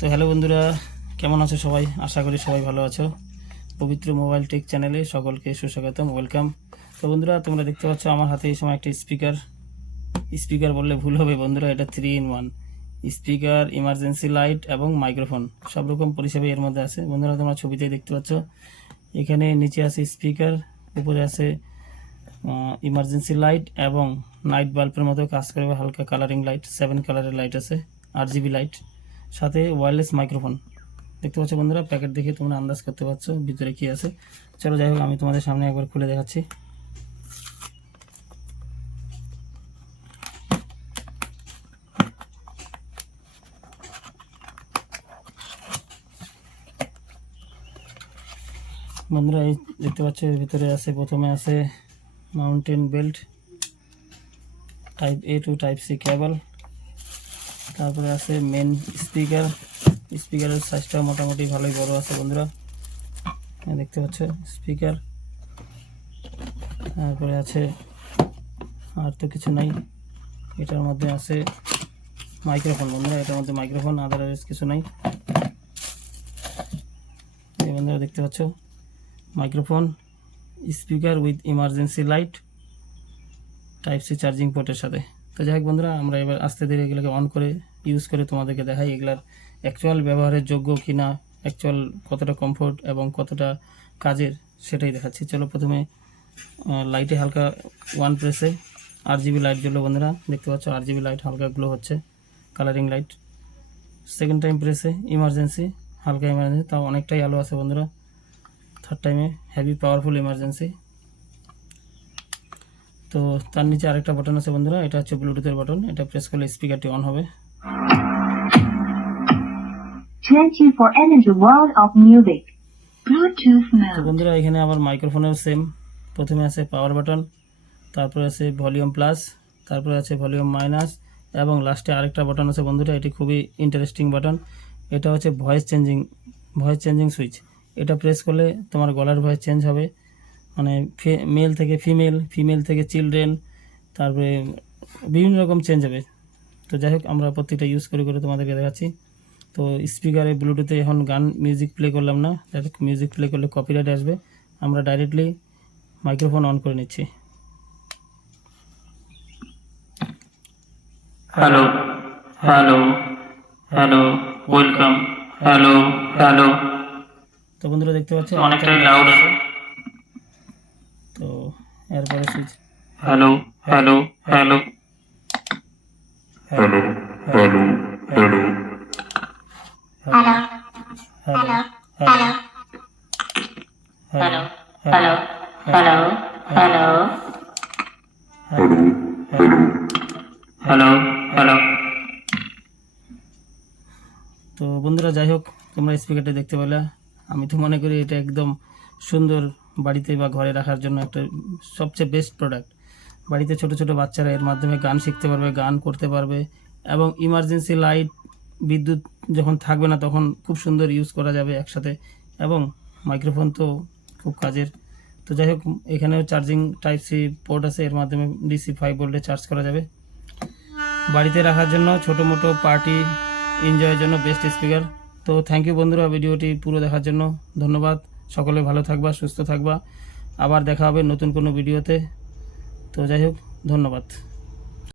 তো হ্যালো বন্ধুরা, কেমন আছো সবাই? আশা করি সবাই ভালো আছো। পবিত্র মোবাইল টেক চ্যানেলে সকলকে সুস্বাগতম, ওয়েলকাম। তো বন্ধুরা, তোমরা দেখতে পাচ্ছ আমার হাতে এই সময় একটা স্পিকার বললে ভুল হবে বন্ধুরা, এটা 3 in 1 স্পিকার, ইমার্জেন্সি লাইট এবং মাইক্রোফোন, সব রকম পরিষেবা এর মধ্যে আছে বন্ধুরা। তোমরা ছবিতেই দেখতে পাচ্ছ, এখানে নিচে আছে স্পিকার, উপরে আছে ইমার্জেন্সি লাইট এবং নাইট বাল্বের মতো কাজ করবে হালকা কালারিং লাইট, 7 কালারের লাইট আছে, RGB লাইট, সাথে ওয়্যারলেস মাইক্রোফোন। দেখতে পাচ্ছ বন্ধুরা, প্যাকেট দেখে তোমরা আন্দাজ করতে পারছো ভিতরে কি আছে। চলো যাই হোক, আমি তোমাদের সামনে একবার খুলে দেখাচ্ছি। বন্ধুরা, এই দেখতে পাচ্ছ এর ভিতরে আছে, প্রথমে আছে mountain belt, type A to type C cable, তারপরে আছে মেন স্পিকারের সাইজটা মোটামুটি ভালোই বড় আছে বন্ধুরা, দেখতে পাচ্ছ স্পিকার। তারপরে আছে, আর তো কিছু নাই। এটার মধ্যে আছে মাইক্রোফোন বন্ধুরা, এটার মধ্যে মাইক্রোফোন, আদারওয়াইজ কিছু নাই। এই বন্ধুরা দেখতে পাচ্ছ microphone, speaker with emergency light, type C charging পোর্টের সাথে। তো যাই হোক বন্ধুরা, আমরা এবার আস্তে ধীরে এগুলোকে অন করে ইউজ করে তোমাদেরকে দেখাই এগুলার অ্যাকচুয়াল ব্যবহারের যোগ্য কি না, অ্যাকচুয়াল কতটা কমফোর্ট এবং কতটা কাজের, সেটাই দেখাচ্ছি। চলো, প্রথমে লাইটে হালকা 1 প্রেসে RGB লাইট জ্বললো বন্ধুরা, দেখতে পাচ্ছ RGB লাইট হালকা গ্লো হচ্ছে, কালারিং লাইট। সেকেন্ড টাইম প্রেসে ইমার্জেন্সি, হালকা ইমার্জেন্সি, তাও অনেকটাই আলো আছে বন্ধুরা। থার্ড টাইমে হেভি পাওয়ারফুল ইমার্জেন্সি। তো তার নিচে আরেকটা বাটন আছে বন্ধুরা, এটা হচ্ছে ব্লুটুথের বাটন, এটা প্রেস করলে স্পিকারটি অন হবে। তো বন্ধুরা, এখানে আবার মাইক্রোফোনের সেম, প্রথমে আছে পাওয়ার বাটন, তারপরে আছে ভলিউম প্লাস, তারপরে আছে ভলিউম মাইনাস, এবং লাস্টে আরেকটা বাটন আছে বন্ধুরা, এটি খুবই ইন্টারেস্টিং বাটন। এটা হচ্ছে ভয়েস চেঞ্জিং সুইচ। এটা প্রেস করলে তোমার গলার ভয়েস চেঞ্জ হবে, মানে মেল থেকে ফিমেল থেকে চিলড্রেন, তারপরে বিভিন্ন রকম চেঞ্জ হবে। তো যাই হোক, আমরা প্রত্যেকটা ইউজ করে তোমাদেরকে দেখাচ্ছি। তো স্পিকারে ব্লুটুথে এখন মিউজিক প্লে করলাম না, মিউজিক প্লে করলে কপিরাইট আসবে। আমরা ডাইরেক্টলি মাইক্রোফোন অন করে নিচ্ছি। Hello hello hello, welcome, hello hello. তো বন্ধুরা দেখতে পাচ্ছ অনেকটাই লাউড আছে। তো এরপরে switch hello hello hello hello hello hello hello hello hello hello hello hello hello hello. তো বন্ধুরা, যাই হোক, তোমরা স্পিকারটা দেখতে পেলে। আমি তো মনে করি এটা একদম সুন্দর বাড়িতে বা ঘরে রাখার জন্য একটা সবচেয়ে বেস্ট প্রোডাক্ট। বাড়িতে ছোট ছোট বাচ্চারা এর মাধ্যমে গান শিখতে পারবে, গান করতে পারবে, এবং ইমার্জেন্সি লাইট, বিদ্যুৎ যখন থাকবে না তখন খুব সুন্দর ইউজ করা যাবে একসাথে। এবং মাইক্রোফোন তো খুব কাজের। তো যাই হোক, এখানেও চার্জিং টাইপ C পোর্ট আছে, এর মাধ্যমে DC 5 ভোল্টে চার্জ করা যাবে। বাড়িতে রাখার জন্য, ছোটো মোটো পার্টি এনজয়ের জন্য বেস্ট স্পিকার। তো থ্যাংক ইউ বন্ধুরা, ভিডিওটি পুরো দেখার জন্য ধন্যবাদ। সকলে ভালো থাকবা, সুস্থ থাকবা, আবার দেখা হবে নতুন কোনো ভিডিওতে। তো যাই হোক, ধন্যবাদ।